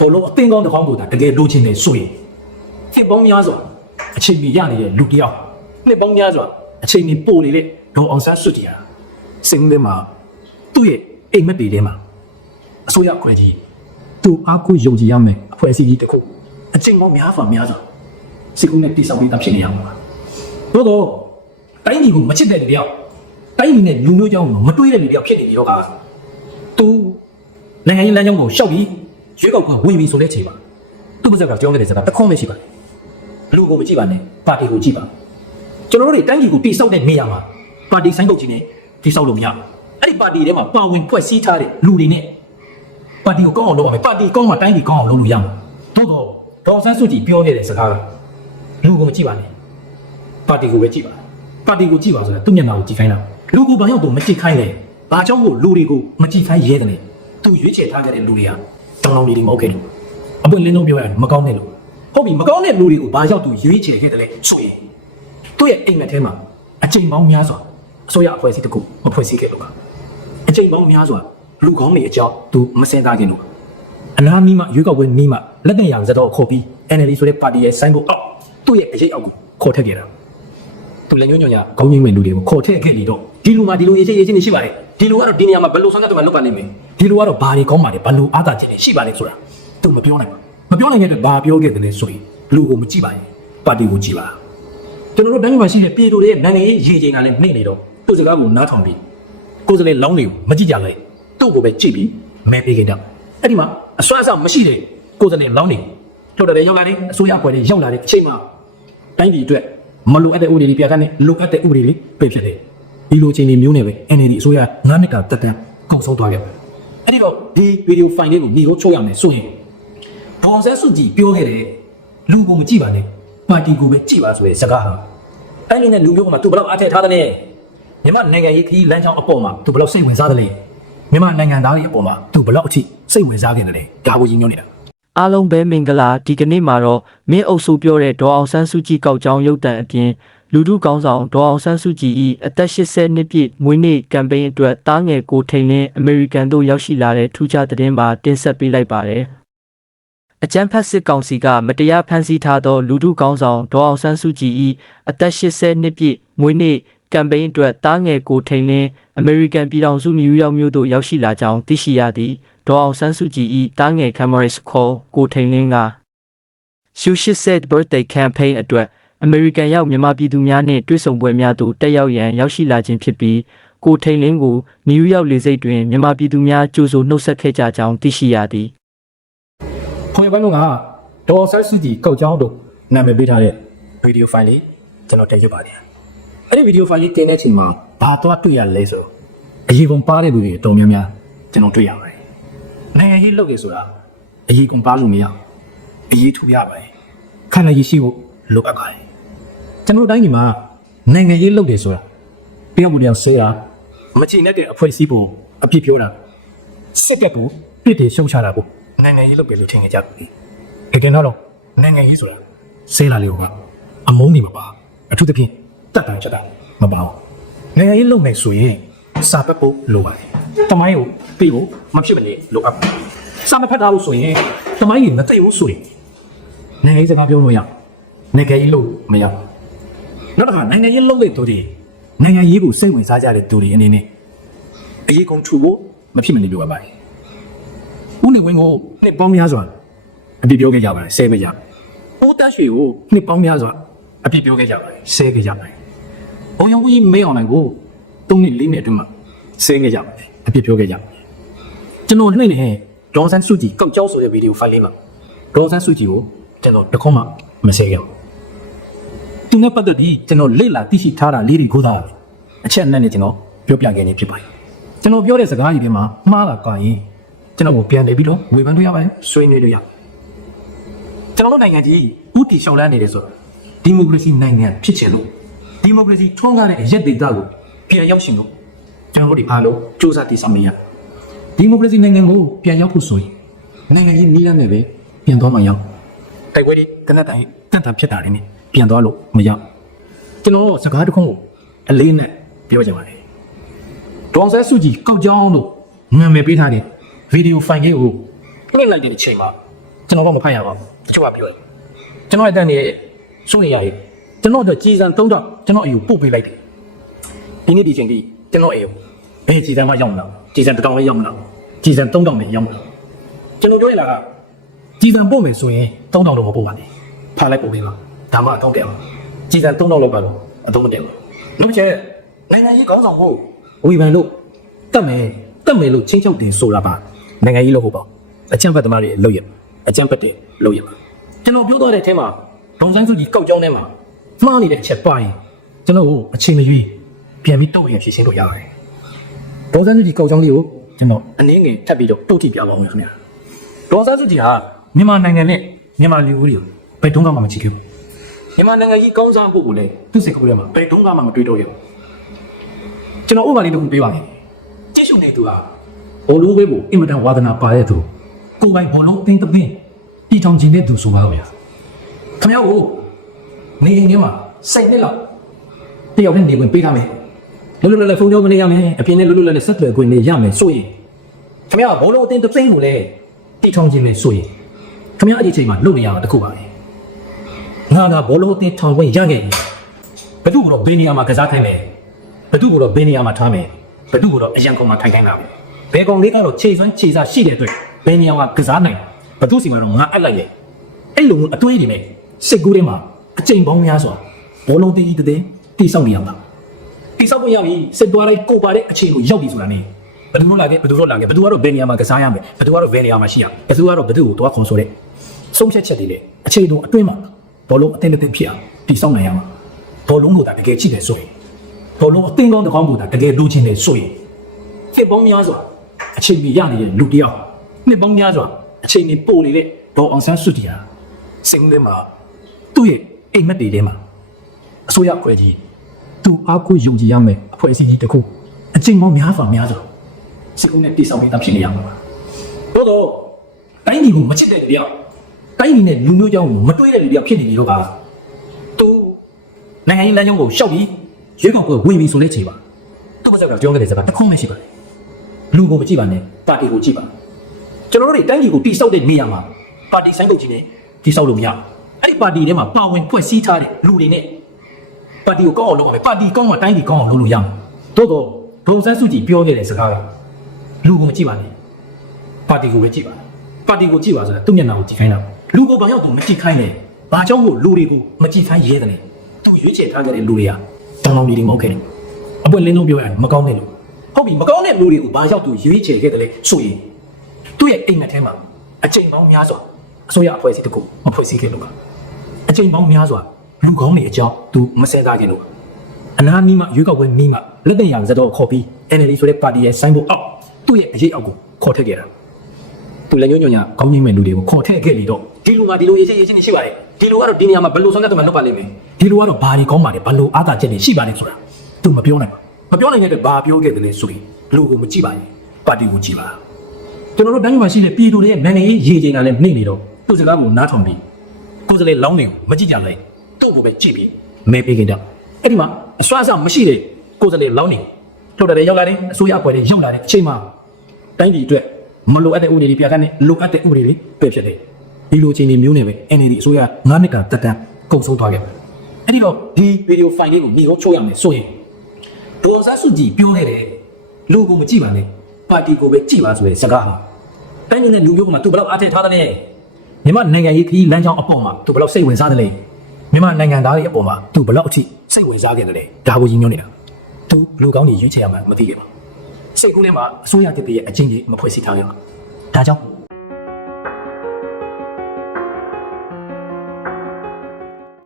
ဘောလုံးအသင်းကောင်းတစ်ကောင်းကိုဒါတကယ်လိုချင်နေဆိုရင်နှစ်ပေါင်းများစွာအချိန်ကြီးရနေတဲ့လူတစ်ယောက်နှစ်ပေါင်းများစွာအချိန်ကြီးပို့နေတဲ့ဒေါ်အောင်ဆန်းစုကြည်ဟာစင်ထဲမှာသူ့ရဲ့အိမ်မက်တွေထဲမှာအစိုးရခွဲကြီးသူအားကိုယုံကြည်ရမယ်အဖွဲ့အစည်းကြီးတစ်ခုအချိန်ပေါင်းများစွာများစွာစိတ်ကူးနဲ့တိစောက်ပြီးသားဖြစ်နေရမှာပါသို့တော့တိုင်းပြည်ကိုမချစ်တဲ့လူတစ်ယောက်တိုင်းပြည်နဲ့လူမျိုးကြောင်းကိုမတွေးတဲ့လူတစ်ယောက်ဖြစ်နေပြီးတော့ကသူနိုင်ငံရေးလမ်းကြောင်းကိုရှောက်ပြီး ရွေးကောက်ပွဲဝင်ပြီးဆိုတဲ့အချိန်မှာသူ့ပါဇက်ကကြောင်းခဲ့တဲ့စကားတစ်ခွန်းပဲရှိပါတယ်လူကိုမကြည့်ပါနဲ့ပါတီကိုကြည့်ပါကျွန်တော်တို့တွေတိုင်းပြည်ကိုတိစောက်တဲ့နေရာမှာပါတီဆိုင်ပုတ်ကြီးနဲ့တိစောက်လို့မရဘူးအဲ့ဒီပါတီထဲမှာပါဝင်ဖွဲ့စည်းထားတဲ့လူတွေနဲ့ပါတီကိုကောင်းအောင်လုပ်ရမယ်ပါတီကောင်းမှတိုင်းပြည်ကောင်းအောင်လုပ်လို့ရမှာသို့တော့ဒေါ်ဆန်းစုကြည်ပြောခဲ့တဲ့စကားကလူကိုမကြည့်ပါနဲ့ပါတီကိုပဲကြည့်ပါပါတီကိုကြည့်ပါဆိုတာသူ့မျက်နှာကိုကြည့်ခိုင်းတာလူကိုဘာရောက်တော့မကြည့်ခိုင်းလဲဘာကြောင့်ကိုလူတွေကိုမကြည့်ခိုင်းရဲတယ်လေသူရွေးချယ်ထားခဲ့တဲ့လူတွေက တောင်းတောင်းလေးတွေမဟုတ်ခဲ့ဘူးအပွင့်လင်းလုံးပြောရရင်မကောင်းတဲ့လူဟုတ်ပြီမကောင်းတဲ့လူတွေကိုဘာရောက်သူရွေးချယ်ခဲ့တယ်လဲဆိုရင်သူ့ရဲ့အိမ်မက်ထဲမှာအချိန်ပေါင်းများစွာအစိုးရအဖွဲ့အစည်းတစ်ခုမဖွဲ့စည်းခဲ့လို့ပါအချိန်ပေါင်းများစွာလူကောင်းတွေအကြောင်းသူမစင်သားခင်လို့အနာမီမရွေးကောက်ပွဲနီးမှလက်နဲ့ရံစတော့ခေါ်ပြီး NLD ဆိုတဲ့ပါတီရဲ့စိုင်းဖို့အောက်သူ့ရဲ့အရေးအောက်ကိုခေါ်ထည့်ခဲ့တာသူလက်ညှိုးညွှန်ညာခေါင်းကြီးဝင်လူတွေကိုခေါ်ထည့်ခဲ့ပြီးတော့ဒီလူမှာဒီလူရေးချင်းရေးချင်းတွေရှိပါတယ် ဒီလူကတော့ဒီနေရာမှာဘယ်လိုဆောင်ရွက်တော့မှလုပ်ပါလိမ့်မယ်ဒီလူကတော့ဘာတွေကောင်းပါလဲဘယ်လိုအားသာချက်တွေရှိပါလဲဆိုတာသူမပြောနိုင်ဘူးမပြောနိုင်တဲ့အတွက်ဘာပြောခဲ့တယ်လဲဆိုရင်လူကိုမကြည့်ပါနဲ့ပါတီကိုကြည့်ပါကျွန်တော်တို့တိုင်းမှာရှိတဲ့ပြည်သူတွေရဲ့နိုင်ငံရေးရေချိန်ကလည်းနှိမ့်နေတော့သူ့စကားကိုနားထောင်ပြီးကိုယ်စလေလောင်းတွေကိုမကြည့်ကြလဲသူ့ကိုပဲကြည့်ပြီးမဲပေးခဲ့တော့အဲ့ဒီမှာအစွမ်းအစမရှိတဲ့ကိုယ်စလေလောင်းတွေထုတ်တယ်ရောက်လာတယ်အစိုးရအဖွဲ့တွေရောက်လာတဲ့အချိန်မှာတိုင်းပြည်အတွက်မလိုအပ်တဲ့ဥပဒေတွေပြဋ္ဌာန်းတယ်လိုအပ်တဲ့ဥပဒေတွေပြည့်ဖြစ်တယ် ဒီလိုချိန်တွေမျိုးနဲ့ပဲ NLD အစိုးရ9နှစ်တာတက်တန်းကုန်ဆုံးသွားခဲ့တယ်အဲ့ဒီတော့ဒီဗီဒီယိုဖိုင်လေးကိုမိကိုချုပ်ရမယ်ဆိုရင်ဘောင်ဆဲစုကြည်ပြောခဲ့တယ်လူကိုမကြည့်ပါနဲ့ပါတီကိုပဲကြည့်ပါဆိုတဲ့စကားဟာအဲ့ဒီနဲ့လူမျိုးကမှသူဘယ်တော့အားထည့်ထားတယ်လဲမြန်မာနိုင်ငံရေးခရီးလမ်းကြောင်းအပေါ်မှာသူဘယ်လောက်စိတ်ဝင်စားသလဲမြန်မာနိုင်ငံသားတွေအပေါ်မှာသူဘယ်လောက်အထိစိတ်ဝင်စားခဲ့တယ်လဲဒါကိုရင်းညွှန်းနေတာအားလုံးပဲမင်္ဂလာဒီကနေ့မှာတော့မင်းအုပ်စုပြောတဲ့ဒေါ်အောင်ဆန်းစုကြည်ကောက်ကြောင်းရုပ်တံအပြင် လူထုကောင်းဆောင်ဒေါ်အောင်ဆန်းစုကြည်၏အသက်80နှစ်ပြည့်မွေးနေ့ကမ်ပိန်းအတွက်တားငယ်ကိုထိန်လင်းအမေရိကန်တို့ရောက်ရှိလာတဲ့ထူးခြားသတင်းပါတင်ဆက်ပေးလိုက်ပါတယ်အကြံဖတ်စစ်ကောင်စီကမတရားဖမ်းဆီးထားသောလူထုကောင်းဆောင်ဒေါ်အောင်ဆန်းစုကြည်၏အသက်80နှစ်ပြည့်မွေးနေ့ကမ်ပိန်းအတွက်တားငယ်ကိုထိန်လင်းအမေရိကန်ပြည်ထောင်စုနယူးယောက်မြို့သို့ရောက်ရှိလာကြောင်းသိရှိရသည်ဒေါ်အောင်ဆန်းစုကြည်၏တားငယ် Cameras Call ကိုထိန်လင်းက She said birthday campaign အတွက် အမေရိကန်ရောက်မြန်မာပြည်သူများနှင့်တွေ့ဆုံပွဲများသို့တက်ရောက်ရန်ရောက်ရှိလာခြင်းဖြစ်ပြီးကိုထိန်လင်းကိုနယူးယောက်လေဆိပ်တွင်မြန်မာပြည်သူများကြိုဆိုနှုတ်ဆက်ခဲ့ကြကြောင်းသိရှိရသည်ခွန်ရပိုင်းကဒေါ်ဆန်းစုကြည်ကောက်ကြောင်းတို့နာမည်ပေးထားတဲ့ဗီဒီယိုဖိုင်လေးကျွန်တော်တင်ပြပါတယ်အဲ့ဒီဗီဒီယိုဖိုင်လေးတင်တဲ့အချိန်မှာဘာတော့တွေ့ရလဲဆိုအရေးကုန်ပါတဲ့လူတွေအတော်များများကျွန်တော်တွေ့ရပါတယ်နိုင်ငံရေးလုပ်ရဆိုတာအရေးကုန်ပါလို့မရအရေးထူရပါတယ်ခန္ဓာရည်ရှိဖို့လိုအပ်ပါတယ် ကျွန်တော်တိုင်းဒီမှာနိုင်ငံရေးလုပ်တယ်ဆိုတာတယောက်ကိုတယောက်ဆေးတာမချင်တဲ့အဖွဲ့အစည်းပုံအပြစ်ပြောတာစစ်တပ်ကိုပြစ်တယ်ရှုံချတာကိုနိုင်ငံရေးလုပ်ပဲလို့ထင်နေကြပြီ။ဒီတင်တော့နိုင်ငံရေးဆိုတာဆေးလာလေးကအမုန်းနေမှာပါအထူးသဖြင့်တက်တန်ချက်တာမပါဘူး။နိုင်ငံရေးလုပ်မယ်ဆိုရင်စာပတ်ဖို့လိုပါတယ်။တမိုင်းကိုသိဖို့မဖြစ်မနေလိုအပ်ပါတယ်။စာမဖတ်ထားလို့ဆိုရင်တမိုင်းကြီးမသိဘူးဆိုရင်နိုင်ငံရေးစကားပြောလို့ရ။နိုင်ငံရေးလုပ်မရဘူး။ နောက်တစ်ခါနိုင်ငံရေးလုပ်တဲ့သူတွေနိုင်ငံရေးကိုစိတ်ဝင်စားကြတဲ့သူတွေအနေနဲ့အရေးကုန်ထူဖို့မဖြစ်မနေလိုအပ်ပါတယ်။ဦးနေဝင်းကိုနှစ်ပေါင်းများစွာအပြစ်ပြောခဲ့ကြပါတယ်ဆဲခဲ့ကြ။ဦးတက်ရွှေကိုနှစ်ပေါင်းများစွာအပြစ်ပြောခဲ့ကြပါတယ်ဆဲခဲ့ကြပါတယ်။ဘုံရုံကြီးမေးအောင်နိုင်ကို၃နှစ်၄နှစ်အတွင်းမှာဆဲခဲ့ကြပါတယ်အပြစ်ပြောခဲ့ကြပါတယ်။ကျွန်တော်နှိမ့်နေဒေါ်ဆန်းစုကြည်ကောက်ကြောက်ဆိုတဲ့ဗီဒီယိုဖိုင်လေးမှာဒေါ်ဆန်းစုကြည်ကိုကျွန်တော်တခုမှမဆဲခဲ့ဘူး။ သူနဲ့ပတ်သက်ပြီးကျွန်တော်လေ့လာသိရှိထားတာလေးတွေကိုသာအချက်အနက်နဲ့ကျွန်တော်ပြောပြခဲ့နေဖြစ်ပါတယ်။ကျွန်တော်ပြောတဲ့စကားကြီးတွေမှာမှားတာကရင်ကျွန်တော်ကိုပြန်နေပြီးတော့ဝေဖန်လို့ရပါတယ်ဆွေးနွေးလို့ရကျွန်တော်တို့နိုင်ငံကြီးဥတီရှောင်လန်းနေတယ်ဆိုတော့ဒီမိုကရေစီနိုင်ငံဖြစ်ချင်လို့ဒီမိုကရေစီထွန်းကားတဲ့အရက်ဒေတာကိုပြန်ရောက်ရှင်လို့ကျွန်တော်တို့ဒီအားလုံးစူးစမ်းတည်ဆောက်နေရဒီမိုကရေစီနိုင်ငံကိုပြန်ရောက်ဖို့ဆိုရင်နိုင်ငံကြီးနီးလမ်းနဲ့ပဲပြန်သွားမှရောက်တိုက်ပွဲတွေတနက်တိုင်းတက်တာဖြစ်တာတွေနဲ့ ပြန်သွားလို့မရောက်ကျွန်တော်စကားတစ်ခုကိုအလေးနဲ့ပြောချင်ပါတယ်ဒေါန်ဆဲစုကြည်ကောက်ကြောင်းတို့နာမည်ပေးထားတဲ့ဗီဒီယိုဖိုင်လေးကိုနှိမ့်လိုက်တဲ့အချိန်မှာကျွန်တော်ကမဖတ်ရပါဘူးတချို့ကပြောတယ်ကျွန်တော်ရဲ့တန်နေစိုးနေရည်ကျွန်တော်တို့ကြည်စံသုံးတော့ကျွန်တော်အယူပို့ပေးလိုက်တယ်ဒီနေ့ဒီချိန်ကြီးကျွန်တော်အယူဘယ်ကြည်စံမှရောက်မလားကြည်စံတစ်တောင်လည်းရောက်မလားကြည်စံသုံးတောင်လည်းရောက်မလားကျွန်တော်ပြောရတာကကြည်စံပို့မယ်ဆိုရင်သုံးတောင်တော့မပို့ပါနဲ့ဖားလိုက်ပို့ပေးပါ ဒါမှအတော့တယ်ပါကြည်စံသုံးတောင်လောက်ပါတော့အတော့မတယ်ပါနောက်ချက်နိုင်ငံရေးကောင်းဆောင်ဖို့ဝီဗန်လို့တတ်မယ်တတ်မယ်လို့ချင်းချုပ်တင်ဆိုတာပါနိုင်ငံရေးလို့ဟုတ်ပါအချမ်းဖတ်သမားတွေလုပ်ရအချမ်းဖတ်တယ်လုပ်ရပါကျွန်တော်ပြောသွားတဲ့အထဲမှာဒေါန်ဆန်းစုကြည်ကောက်ကြောင်းထဲမှာမှားနေတဲ့အချက်ပါရင်ကျွန်တော်ကိုအချိန်မရွေးပြန်ပြီးတုတ်ရင်ဖြေရှင်းလို့ရပါတယ်ဒေါန်ဆန်းစုကြည်ကောက်ကြောင်းလေးကိုကျွန်တော်အနည်းငယ်ထပ်ပြီးတော့တုတ်တိပြပါဦးခင်ဗျာဒေါန်ဆန်းစုကြည်ဟာမြန်မာနိုင်ငံနဲ့မြန်မာလူဦးတွေကိုဘယ်တုန်းကမှမချစ်ခဲ့ဘူး မြန်မာနိုင်ငံကြီးကောင်းစားဖို့ကိုလည်းသူ့စိတ်ကူးထဲမှာဘယ်တုန်းကမှမတွေးတော့ရဘူးကျွန်တော်ဥပမာလေးတစ်ခုပေးပါမယ်ကြည့်ရှုနေသူဟာဘောလုံးပဲကိုအင်မတန်ဝါသနာပါတဲ့သူကိုယ်ပိုင်ဘောလုံးအသိသဖြင့်တီထောင်ခြင်းတဲ့သူဆိုပါတော့ဗျာခင်ဗျားကိုနေအိမ်ထဲမှာစိတ်နဲ့လောက်တယောက်နဲ့နေဝင်ပေးထားမယ်လွတ်လွတ်လပ်လပ်ဖုန်းကြောမနေရမယ်အပြင်နဲ့လွတ်လွတ်လပ်လပ်ဆက်သွယ်ခွင့်နေရမယ်ဆိုရင်ခင်ဗျားဘောလုံးအသိသဖြင့်ကိုလည်းတီထောင်ခြင်းနဲ့ဆိုရင်ခင်ဗျားအဲ့ဒီအချိန်မှာလုပ်နေရတာတခုပါပဲ ငါကဘောလုံးအသိထောင်ခွင့်ရခဲ့ရင်ဘယ်သူကတော့ဘယ်နေရာမှာကစားခိုင်းမယ်ဘယ်သူကတော့ဘယ်နေရာမှာထားမယ်ဘယ်သူကတော့အရန်ကောင်မှာထိုင်ခိုင်းတာပဲဘယ်ကောင်လေးကတော့ခြေစွမ်းခြေစားရှိတဲ့အတွက်ဘယ်နေရာမှာကစားနိုင်ဘယ်သူစီမှာတော့ငါအပ်လိုက်ရဲ့အဲ့လိုအတွေးတွေနဲ့စိတ်ကူးထဲမှာအချိန်ပေါင်းများစွာဘောလုံးတီးတီးတဲ့တိဆောက်နေရမှာတိဆောက်ဖို့ရပြီစစ်သွားလိုက်ကိုပါတဲ့အခြေကိုရောက်ပြီဆိုတာ ਨੇ ဘယ်သူလာခဲ့ဘယ်သူတော့လာခဲ့ဘယ်သူကတော့ဘယ်နေရာမှာကစားရမယ်ဘယ်သူကတော့ဘယ်နေရာမှာရှိရဘယ်သူကတော့ဘယ်သူကိုတွားခွန်ဆိုတဲ့ဆုံးဖြတ်ချက်တွေလေအခြေတုံအတွင်းမှာ ဘောလုံးအသင်းတစ်သင်းဖြစ်အောင်တိဆောက်နိုင်ရမှာဘောလုံးကိုဒါတကယ်ကြည့်တယ်ဆိုရင်ဘောလုံးအသင်းကောင်းတစ်ကောင်းကိုဒါတကယ်လိုချင်တယ်ဆိုရင်ဖြစ်ပေါင်းများစွာအချိန်ကြီးရနေတဲ့လူတစ်ယောက်နှစ်ပေါင်းများစွာအချိန်ကြီးပို့နေတဲ့ဒေါ်အောင်ဆန်းစုကြည်ဟာစိတ်ထဲမှာသူ့ရဲ့အိမ်မက်တွေထဲမှာအစိုးရအဖွဲ့ကြီးသူအားကိုးယုံကြည်ရမယ်အဖွဲ့အစည်းကြီးတစ်ခုအချိန်ပေါင်းများစွာများစွာစိတ်ကူးနဲ့တိဆောက်နေတာဖြစ်နေရမှာပါ။သို့တော့တိုင်းပြည်ကိုမချစ်တဲ့လူတယောက် တိုင်းပြည်နဲ့လူမျိုးကြောင်းကိုမတွေးတဲ့လူတယောက်ဖြစ်နေပြီတော့ကသူနိုင်ငံရေးလမ်းကြောင်းကိုရှောက်ပြီးရွေးကောက်ပွဲဝင်ပြီဆိုတဲ့ချိန်ပါသူ့မစက်ကပြောခဲ့တဲ့စကားတစ်ခုမှရှိပါတယ်။လူကိုမကြည့်ပါနဲ့ပါတီကိုကြည့်ပါ။ကျွန်တော်တို့တွေတိုင်းပြည်ကိုတိဆောက်တဲ့နေရာမှာပါတီဆိုင်ကုတ်ကြီးနဲ့တိဆောက်လို့မရဘူး။အဲ့ဒီပါတီထဲမှာပါဝင်ဖွဲ့စည်းထားတဲ့လူတွေနဲ့ပါတီကိုကောင်းအောင်လုပ်ရမယ်။ပါတီကောင်းမှတိုင်းပြည်ကောင်းအောင်လုပ်လို့ရမယ်။သို့တော့ဒုံဆန်းစုကြည်ပြောခဲ့တဲ့စကားကလူကိုမကြည့်ပါနဲ့ပါတီကိုပဲကြည့်ပါပါတီကိုကြည့်ပါဆိုတာသူ့မျက်နှာကိုကြည့်ခိုင်းတာ လူကိုဘာကြောင့်သူမကြည့်ခိုင်းလဲဘာကြောင့်ကိုလူတွေကိုမကြည့်ခိုင်းရဲတယ်လဲသူရွေးချယ်ထားခဲ့တဲ့လူတွေကတောင်းတောင်းလေးတွေမဟုတ်ခဲ့ဘူးအပွင့်လင်းလုံးပြောရရင်မကောင်းတဲ့လူဟုတ်ပြီမကောင်းတဲ့လူတွေကိုဘာကြောင့်သူရွေးချယ်ခဲ့တယ်လဲဆိုရင်သူ့ရဲ့အိမ်မက်ထဲမှာအချိန်ပေါင်းများစွာအစိုးရအဖွဲ့အစည်းတစ်ခုမဖွဲ့စည်းခဲ့လို့ကအချိန်ပေါင်းများစွာလူကောင်းတွေအကြောင်းသူမစဲသားခဲ့လို့အနာမီမရွေးကောက်ပွဲမီမလက်တင်ရဇတော့ခေါ်ပြီး NLD ဆိုတဲ့ပါတီရဲ့ဆိုင်းဘုတ်အောက်သူ့ရဲ့အရေးအောက်ကိုခေါ်ထည့်ခဲ့တာသူလက်ညှိုးညွှန်ညာခေါင်းကြီးမဲ့လူတွေကိုခေါ်ထည့်ခဲ့လေတော့ ဒီလူကဒီလိုရေးချင်းရေးချင်းရှိပါတယ်ဒီလူကတော့ဒီနေရာမှာဘယ်လိုဆုံးဖြတ်တော့မှလုပ်ပါလိမ့်မယ်ဒီလူကတော့ဘာတွေကောင်းပါလဲဘယ်လိုအားသာချက်တွေရှိပါလဲဆိုတာသူမပြောနိုင်ဘူးမပြောနိုင်တဲ့အတွက်ဘာပြောခဲ့တယ်လဲဆိုရင်လူကိုမကြည့်ပါနဲ့ပါတီကိုကြည့်ပါကျွန်တော်တို့တိုင်းမှာရှိတဲ့ပြည်သူတွေရဲ့နိုင်ငံရေးရေးချိန်တာလည်းနှိမ့်နေတော့သူ့စကားကိုနားထောင်ပြီးကိုယ်စလေလောင်းနေကိုမကြည့်ကြလိုက်သူ့ကိုပဲကြည့်ပြီးမဲပေးခင်တော့အဲ့ဒီမှာအစွမ်းအစမရှိတဲ့ကိုယ်စလေလောင်းနေထုတ်တယ်ရောက်လာတယ်အစိုးရအဖွဲ့တွေရောက်လာတဲ့အချိန်မှာတိုင်းပြည်အတွက်မလိုအပ်တဲ့ဥပဒေတွေပြဋ္ဌာန်းတယ်လိုအပ်တဲ့ဥပဒေတွေပယ်ဖြစ်တယ် ဒီလိုချိန်တွေမျိုးနဲ့ပဲ NLD အစိုးရ9နှစ်တာတက်တန်းကုန်ဆုံးသွားခဲ့တယ်အဲ့ဒီတော့ဒီဗီဒီယိုဖိုင်လေးကိုမိအောင်ချိုးရမယ်ဆိုရင်ဒေါ်ဆန်းစုကြည်ပြောခဲ့တယ်လူကိုမကြည့်ပါနဲ့ပါတီကိုပဲကြည့်ပါဆိုတဲ့စကားဟာတိုင်းပြည်နဲ့လူမျိုးကမှသူဘယ်လောက်အားထည့်ထားတယ်လဲမြန်မာနိုင်ငံရေးခရီးလမ်းကြောင်းအပေါ်မှာသူဘယ်လောက်စိတ်ဝင်စားတယ်လဲမြန်မာနိုင်ငံသားတွေအပေါ်မှာသူဘယ်လောက်အထိစိတ်ဝင်စားခဲ့တယ်လဲဒါကိုရည်ညွှန်းနေတာသူလူကောင်းကြီးရွေးချယ်ရမှမသိခဲ့ပါဘူးစိတ်ကူးထဲမှာအစိုးရတစ်တည်းရဲ့အချင်းကြီးမဖွဲ့စည်းထားခဲ့ပါဒါကြောင့်